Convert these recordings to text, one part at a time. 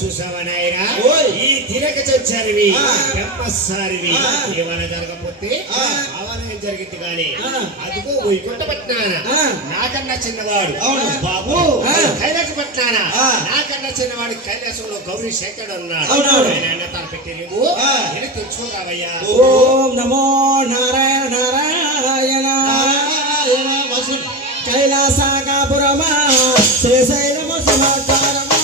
చూసావా నాయనా ఈ తిరగ చచ్చారివి బ్రహ్మసారివి ఏమైనా జరగకపోతే అవనే జరిగింది కానీ అదిగో వైకుంఠపట్నాన నాకన్నా చిన్నవాడు బాబు కైలాసపట్నాన నాకన్నా చిన్నవాడు కైలాసంలో గౌరీ శంకరుడు ఉన్నాడు ఆయన తన పెట్టి నువ్వు తెచ్చుకోరావయ్యా. ఓం నమో నారాయణ నారాయణ కైలాసకాపురమా శ్రీశైలము సింహాకారమా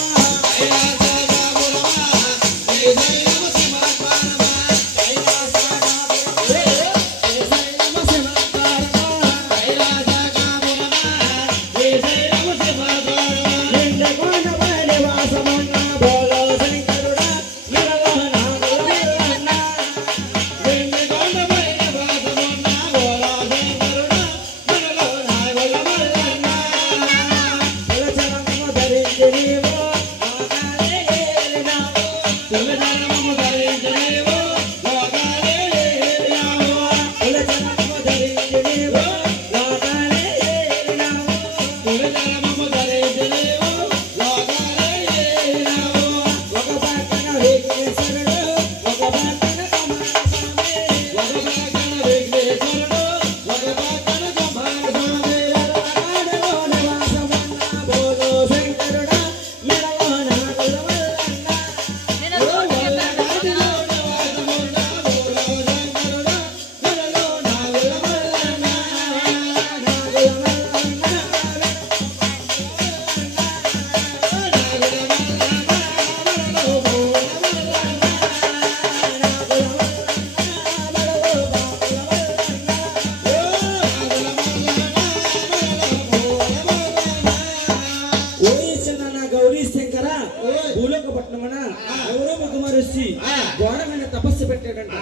ఘోరమైన తపస్సు పెట్టాడంట.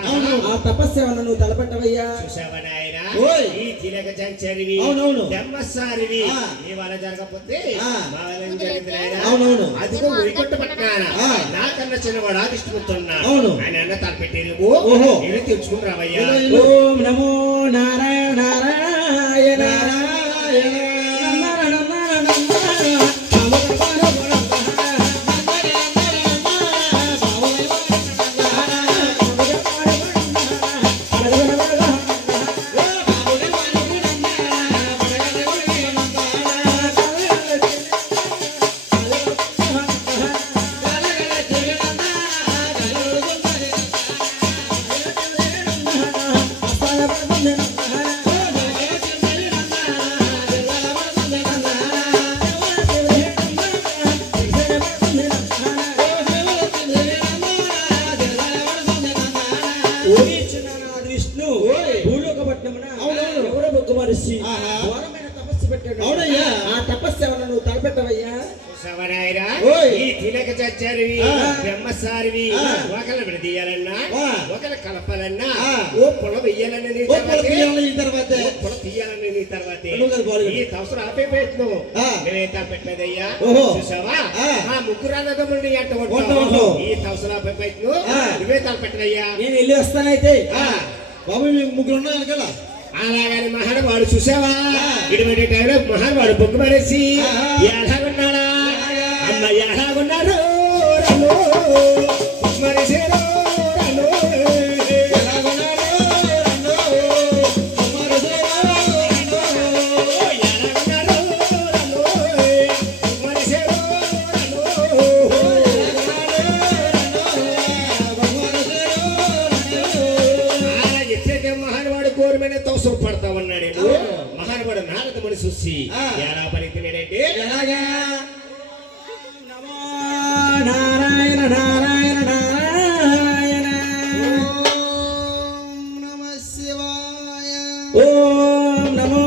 ఆ తపస్సు ఏమన్నా నువ్వు తలపెట్టవయ్యా? చూసావా నాయనా ఈ తిలక జంచరివి బ్రహ్మసారివి ఇవాళ జరగకపోతే అదిగో వైకుంఠపట్నాన నాకన్నా చిన్నవాడు ఆదిష్టిపుతున్నాడు ఆయన అన్న తలపెట్టి నువ్వు తెచ్చుకుని రావయ్యా. ఓం నమో నారాయణ నారాయణ నారాయణ చూసావరాయరా ఓయ్. ఈ తినక చచ్చారివి ఆ. బ్రహ్మసారివి ఆ. ఒకళ్ళ విడదీయాలన్నా ఆ. ఒకళ్ళ కలపాలన్నా ఆ. ఓ పొల వెయ్యాలని నీ ఓ పొల తర్వాతే. తీయాలి ఈ తర్వాతే. ఓ పొల తీయాలని నీ తర్వాతే నువ్వు కదా బాలుడు. ఈ తవసరం ఆపే ప్రయత్నం ఆ. మేమేం తలపెట్టలేదయ్యా ఓహో. చూసావా ఆ. ఆ ముగ్గురు అన్నదమ్ముల్ని అంట ఉంటావు. ఈ తవసరం ఆపే ప్రయత్నం ఆ. నువ్వే తలపెట్టదయ్యా నేను వెళ్ళి వస్తానైతే ఆ. బాబు మీకు ముగ్గురు ఉన్నారు వెనకాల. అలాగని మహానుభావుడు చూసావా ఆ. ఇటువంటి టైంలో మహానుభావుడు బొగ్గు పడేసి ఆహా. ఎలాగున్నాడా అమ్మ ఎలాగున్నారు రలో, మనిషిరో రలో. ఎలాగున్నాడు రన్నో, కుమారుడేనా రన్నో. ఎలాగున్నారు రలో, మనిషిరో రలో. ఆ ఎట్లయితే మహానుభావుడు గోరు మీద తోసం పడతా ఉన్నాడు మహానుభావుడు నారదముని చూసి ఆ. ఎలా పని తిన్నాడంటే ఎలాగా? నమో నారాయణ నారాయణ నారాయణ. ఓం నమః శివాయ. ఓం నమో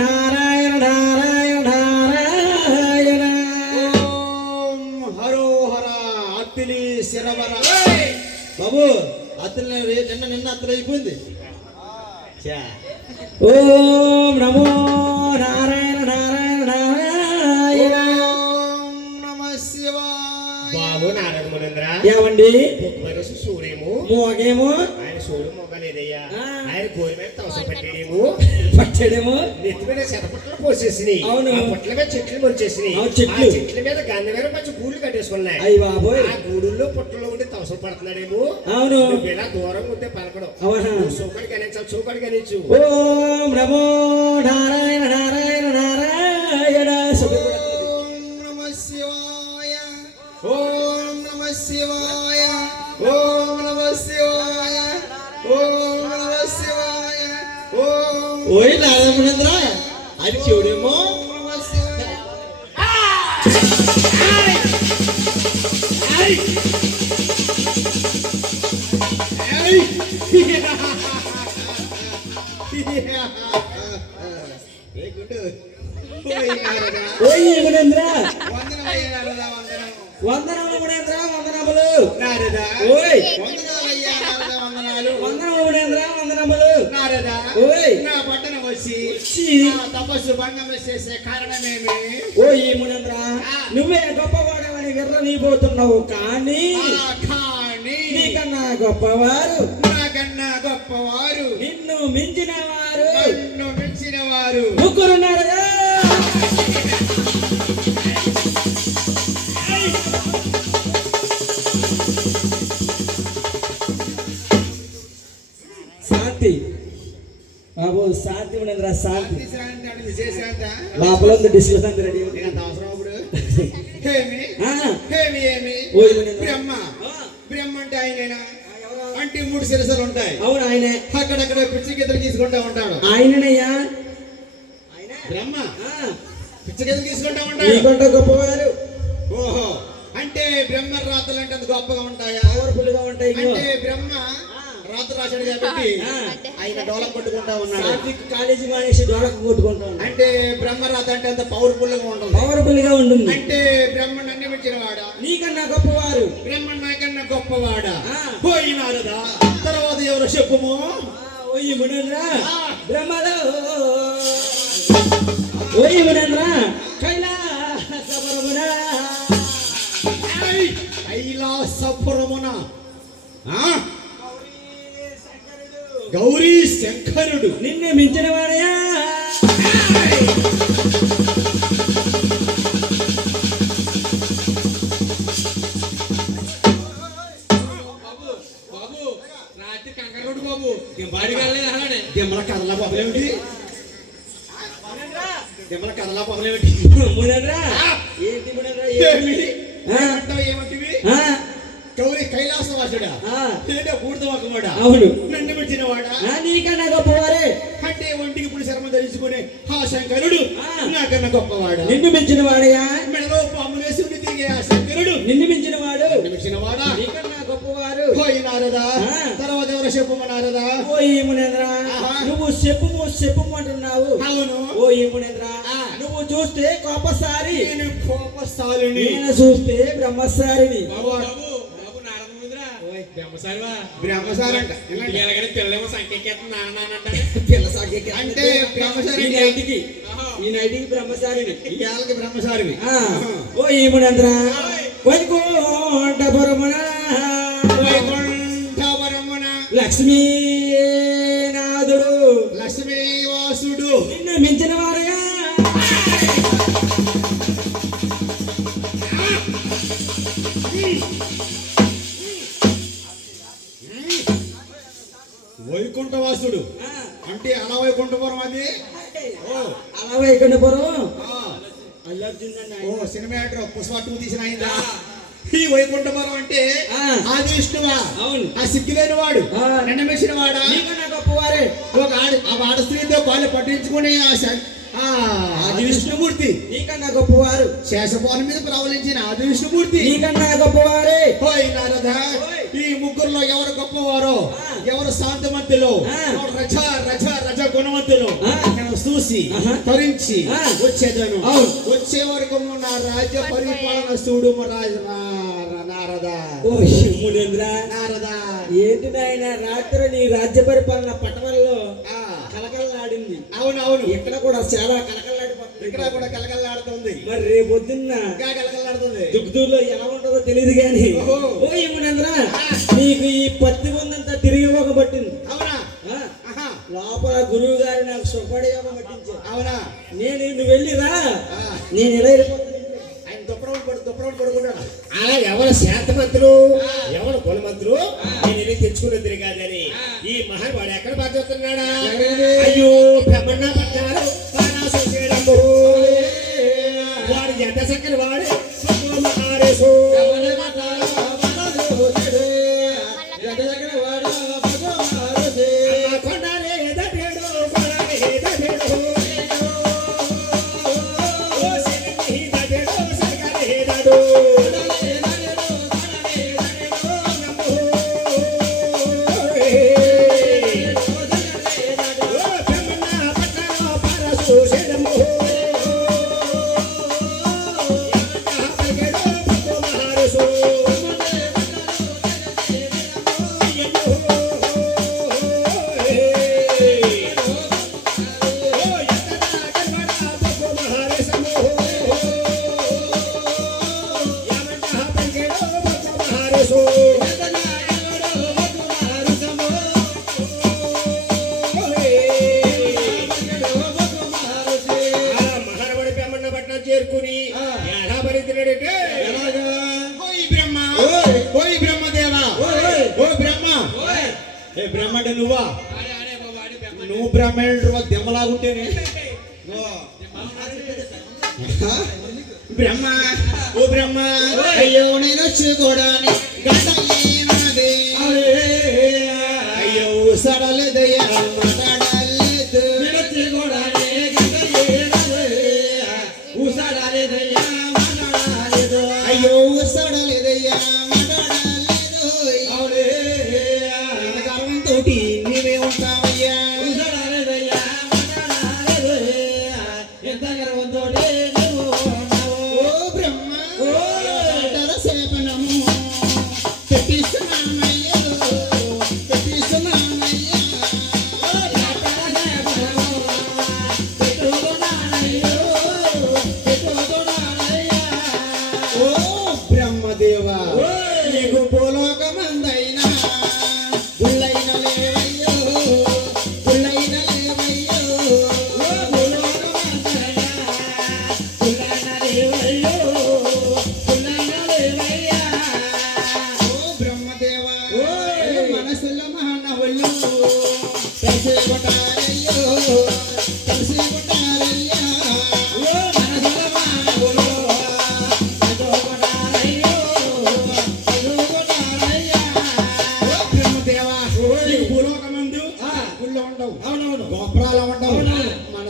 నారాయణ నారాయణ నారాయణ. ఓం హరో హర అత్తిలి శిరవర. బాబు అత్తిలి నిన్న అత్తిలి అయిపోయింది. ఓం నమో నారాయణ నారాయణ నారాయణ. ఓం నమః శివాయ. బాబు నారద మునేంద్ర ఏమండి బొగ్గుమరేసి సూర్యము మోగేమో ఆయన సూర్యుడు మొగలేదయ్యా ఆ. ఆయన గోరి మీద తవసం పెట్టేదేమో పచ్చడేమో. నెత్తి మీద శతపుట్లు పోసేసినాయి అవును. ఆ పుట్ల మీద చెట్లు మొలిచేసినాయి అవును, చెట్లు. ఆ చెట్ల మీద గంధవేరం మంచి గూళ్ళు కట్టేసుకున్నాయి అయ్యి బాబోయ్. ఆ గూడుల్లో పుట్టలో ఉండి తవసం పడుతున్నాడేమో అవును. నువ్వు ఇలా దూరంగా ఉంటే పలకడం అవునా. సూకడి కనిపించాలి సూకడి కనిపించు ఓం నమో నారాయణ నారాయణ నారాయణ. ఓం నమః శివాయ. ఓం నమః శివాయ. ఓం నమః శివాయ. ఓం నమః శివాయ. ఓం. ఓయ్ నారాయణేంద్ర అది చెవుడేమో. నమః శివాయ. ఓయ్ గుణేంద్ర వందనములు గుణేంద్ర వందనములు. ఓయ్ వందనములు గుణేంద్ర వందనములు. ఓయ్ నా పట్టణం వచ్చి ఛీ. నా తపస్సు భంగం చేసే కారణమేమి? ఓయ్ మునేంద్ర నువ్వే గొప్పవాడవని విర్రనీపోతున్నావు కానీ కానీ నీకన్నా గొప్పవారు నాకన్నా గొప్పవారు నిన్ను మించిన వారు నన్ను మెచ్చిన వారు ముగ్గురున్నారుగా. శాంతి బాబు శాంతి మునేంద్ర శాంతి. శాంతి అంటే విశేషాంత లోపల ఉంది డిస్కషన్ రెడీ. నీకు అంత అవసరం ఇప్పుడు ఏమి ఆ, ఏమి ఏమి ఓయ్ మునేంద్ర. బ్రహ్మ ఆ, బ్రహ్మ అంటే ఆయనేనా? అంటే 3 శిరసలు ఉంటాయి. అవును ఆయనే అక్కడక్కడ పిచ్చి గీతలు తీసుకుంటా ఉంటాడు ఆయననయ్యా. బ్రహ్మ. ఆ, పిచ్చి గీతలు తీసుకుంటా ఉంటాడు. నీకంటే గొప్పవారు ఓహో అంటే బ్రహ్మ రాతలు అంటే అంత గొప్పగా ఉంటాయా? పవర్ఫుల్ గా ఉంటాయి ఇగో. అంటే బ్రహ్మ రాత రాశాడు కాబట్టి ఆ, ఆయన డోలం కొట్టుకుంటా ఉన్నాడు. సాత్విక్ కాలేజీ మానేసి డోలకు కొట్టుకుంటాను. అంటే బ్రహ్మ రాత అంటే అంత పవర్ఫుల్ గా ఉంటుంది. పవర్ఫుల్ గా ఉంటుంది. అంటే బ్రహ్మ నన్ను మెచ్చిన వాడా? నీకన్నా గొప్పవారు బ్రహ్మ నాకన్నా గొప్పవాడా? ఆ. పోయినారదా? తర్వాత ఎవరు చెప్పుము? ఓయ్ మునేంద్ర ఆ. బ్రహ్మలో ఓయ్ మునేంద్ర కైలాసపురమున కైలాసపురమున గౌరీ శంకరుడు నిన్ను మించిన వాడయా. దిమ్మల కథలా పొగలేమిటి? దిమ్మల కథలా పొగలేమిటి? మునేంద్ర ఏంటి మునేంద్ర ఏమి? ఆ. ఏమంటావు? ఏమంటివి? ఆ, గౌరీ కైలాసవాసుడా? ఆ, లేదా బూడిదవాకువాడా? అవును. నన్ను మెచ్చిన వాడా? ఆ, నీకన్నా గొప్పవారే అంటే ఒంటికి ఇప్పుడు శర్మ ధరించుకునే ఆ శంకరుడు ఆ. నాకన్నా గొప్పవాడా? నిన్ను మించిన వాడయా. మెడలో పాములు వేసి ఉండి తిరిగే ఆ శంకరుడు నిన్ను మించిన వాడు నన్ను మెచ్చిన వాడా? నీకన్నా గొప్పవారు పోయినారదా? ఆ. తర్వాత ఎవరు ఎవరు చెప్పమన్నారదా? ఓ ఈ మునేంద్ర ఆహా. నువ్వు చెప్పుము అంటున్నావు. అవును. ఓ ఈ మునేంద్ర ఆ. నువ్వు చూస్తే కోపసారి, నేను కోపస్థాలుని. నేను చూస్తే బ్రహ్మసారిని. బాబు నారదముద్రా బ్రహ్మచారంట. ఎలాగైనా పిల్లలేమో సంఖ్యకేతం నానంటాడు. పిల్ల సాకేకి అంటే బ్రహ్మచారి ఈ నైటికి బ్రహ్మసారిని. ఇవాళకి బ్రహ్మచారివి. ఆ. ఓ ఈ మునేంద్ర వైకుంఠపురమున వైకుంఠవరమున లక్ష్మీనాథుడు లక్ష్మీవాసుడు నిన్ను మించిన వారుగా వైకుంఠవాసుడు ఆ. అంటే అలా వైకుంఠపురం అది. ఓ అలా వైకుంఠపురం ఆ. అల్లర్జున్ అండి ఓ సినిమా యాక్టర్ పుష్ప 2 తీసిన ఆయన. ఈ వైకుంఠపురం అంటే ఆ. ఆది విష్ణువా? అవును. ఆ సిగ్గులేని వాడు, ఆ. నిన్నమించిన వాడా? నీకన్నా గొప్పవారే. ఒక ఆ వాడ స్త్రీతో కాళ్ళు పట్టించుకుని ఆది విష్ణుమూర్తి, నీకన్నా గొప్పవారు. శేషపానం మీద ప్రవలించిన ఆది విష్ణుమూర్తి. నీకన్నా గొప్పవారే. ఓయ్ నారద, ఓయ్. ఈ ముగ్గురులో ఎవరు గొప్పవారో, ఆ. ఎవరు శాంతవంతులు, ఆ. ఎవరు రజ రజ రజ గుణవంతులు ఆ. నేను చూసి ఆహా. తరించి ఆ. వచ్చేదను. అవును. వచ్చే వరకు నా రాజ్య పరిపాలన చూడు నారద. ఓ మునేంద్ర నారద. ఏంటి నాయన రాత్రి నీ రాజ్య పరిపాలన పటవల్లో ఆ. కలకలలాడింది. అవునవును. ఇక్కడ కూడా చాలా కలకలలాడిపోతుంది. ఇక్కడ కూడా కలకల్లాడుతుంది. మరి రేపొద్దున్న ఇంకా కలకల్లాడుతుంది. దుగ్ధూరులో ఎలా ఉంటుందో తెలియదు కానీ ఓహో. ఓ మునేంద్ర నీకు ఈ పత్తి ఉందంతా తిరిగి పట్టింది. అవునా? ఆ, ఆహా. లోపల గురువు గారు నాకు సుఖపడి పట్టించారు. అవునా? నువ్వు వెళ్ళిరా, ఆ. నేను ఎలా వెళ్ళిపోతాను. ఆయన దుప్పడం పడుకున్నాడు. అలా ఎవరు శాంతమంతులు, ఎవరు గుణమంతులు నేను వెళ్ళి తెచ్చుకున్నది కాదని ఈ మహానుభావుడు ఎక్కడ బాధ్యతున్నాడా? అయ్యో బ్రహ్మణ పట్టారు వాడు ఎంత చక్కని వాడు మహారేశు. కొండలే దటేడు, కొండలే దటేడు. ఓ సిరిని దటేడు, సరిగలే దడు. చేరుకుని ఎలా పరిద్దున్నాడంటే ఎలాగా? ఓయ్ బ్రహ్మ, ఓయ్ బ్రహ్మదేవా, ఓ బ్రహ్మ. ఏ బ్రహ్మ అంటే నువ్వా? నువ్వు బ్రహ్మేంద్రువా? దెమ్మలాగుంటేనే బ్రహ్మ. ఓ బ్రహ్మ, అయ్యో నేను వచ్చుకోడాని అయ్యో సడలేదయ్యా మాట్లాడలేదు. అయ్యో సడలేదయ్యా మాట్లాడలేదు. గర్వంతో నీవే ఉంటావయ్యా. ఓ బ్రహ్మ, సేపనము తెప్పిస్తున్నానయ్యా.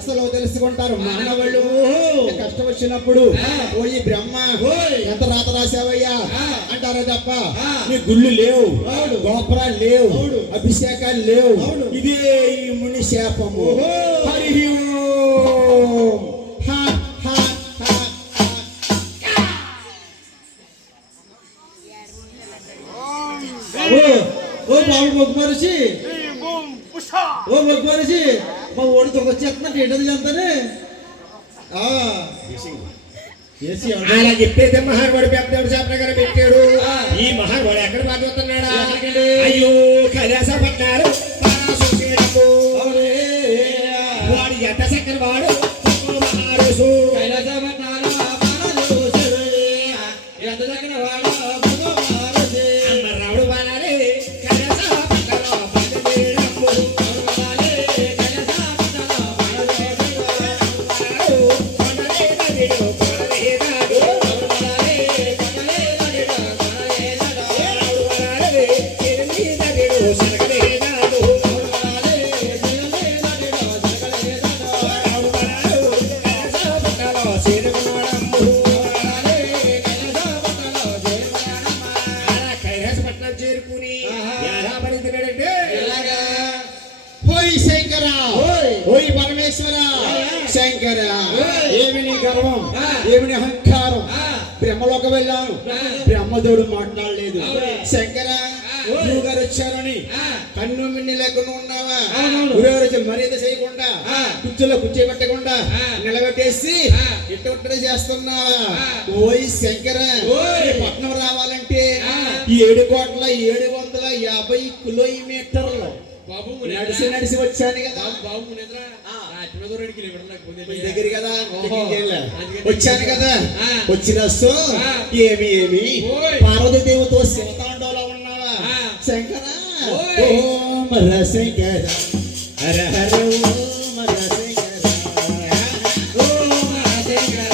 మనసులో తెలుసుకుంటారు మానవులు. కష్టం వచ్చినప్పుడు ఓయి బ్రహ్మ ఎంత రాత రాసావయ్యా అంటారా తప్ప నీ గుళ్ళు లేవు, గోపురాలు లేవు, అభిషేకాలు లేవు. ఇదే ఈ ముని శాపము. హరి ఓం. హ, హ, హ, హ. ఓ బాబు మొగ్గు మనిషి, ఓ మొగ్గు మనిషి, మా ఓడి తొగొచ్చేస్తున్నట్టు ఏంటది అంతానే అలా చెప్పేది మహానుభావుడు పెద్దవాడు శాపనగరం పెట్టాడు. ఈ మహానుభావుడు ఎక్కడ బాధపడుతున్నాడా? అయ్యో కైలాస పట్టారు వాడు ఎంత చక్కని వాడు మహారుసు. అమ్మ రావుడు బాలారే కైలాస పట్టాలో బాధపడము. చేరుకుని ఎలా పడుతున్నాడంటే ఓయ్ శంకర, ఓయ్ పరమేశ్వర, శంకర ఏమి నీ గర్వం, ఏమి నీ అహంకారం. బ్రహ్మలోకి వెళ్ళాను, బ్రహ్మదేవుడు మాట్లాడలేదు. శంకర గురువు గారు వచ్చారని కన్ను మిన్ని లేకుండా ఉన్నావా? గురువు వచ్చి మర్యాద చేయకుండా కుర్చీలో కూర్చోబెట్టకుండా నిలబెట్టేసి ఇట్టొట్టడే చేస్తున్నావా? ఓయ్ శంకర, పట్నం రావాలంటే 7,750 కిలోమీటర్లు బాబు నడిచి నడిచి వచ్చాను కదా. బాబు మునేంద్ర మీ దగ్గర కదా వచ్చాను కదా. వచ్చిన ఏమి పార్వతీదేవితో శివతాండవలో ఉన్నావా? శంకర ఓం హర శంకర, హర హర ఓం హర శంకర, ఓం హర శంకర,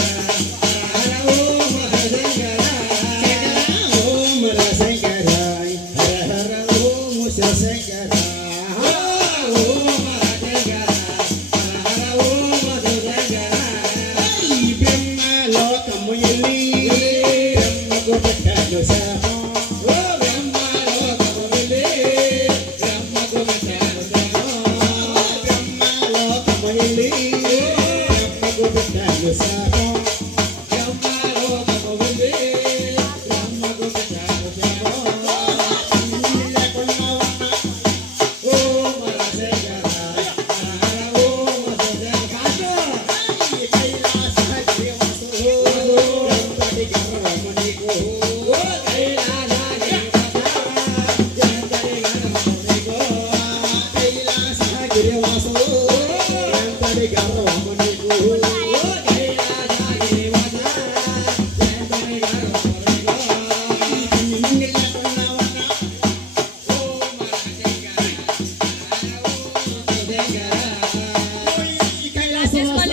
హర ఓం హర శంకర, ఓం హర శంకర, హర హర ఓం శివ శంకర, ఓం హర శంకర, హర ఓం హర శంకర. ఈ బ్రహ్మలోకము ఎల్లి బ్రహ్మకు పెట్టాను శాపం. ఓ బ్రహ్మలోకము ఎల్లి బ్రహ్మకు పెట్టాను శాపం. బ్రహ్మలోకము ఎల్లి బ్రహ్మకు పెట్టాను శాపం. బ్రహ్మలోకము ఎల్లి బ్రహ్మకు పెట్టాను శాపం. లేకుండా ఉన్నా ఓం హర శంకర, హర ఓం హర శంకర. కైలాస గిరివాసు ఎంతటి గర్వము నీకు. కైలాస గిరివాస ఎంతటి గర్వము నీకు. కైలాస గిరివాసు ఎంతటి గర్వము నీకు. కైలాస గిరివాస ఎంతటి గర్వము నీకు. నిన్ను లేకుండా ఉన్నా ఓం హర శంకర, హర ఓం హర శంకర. కైలాసవాస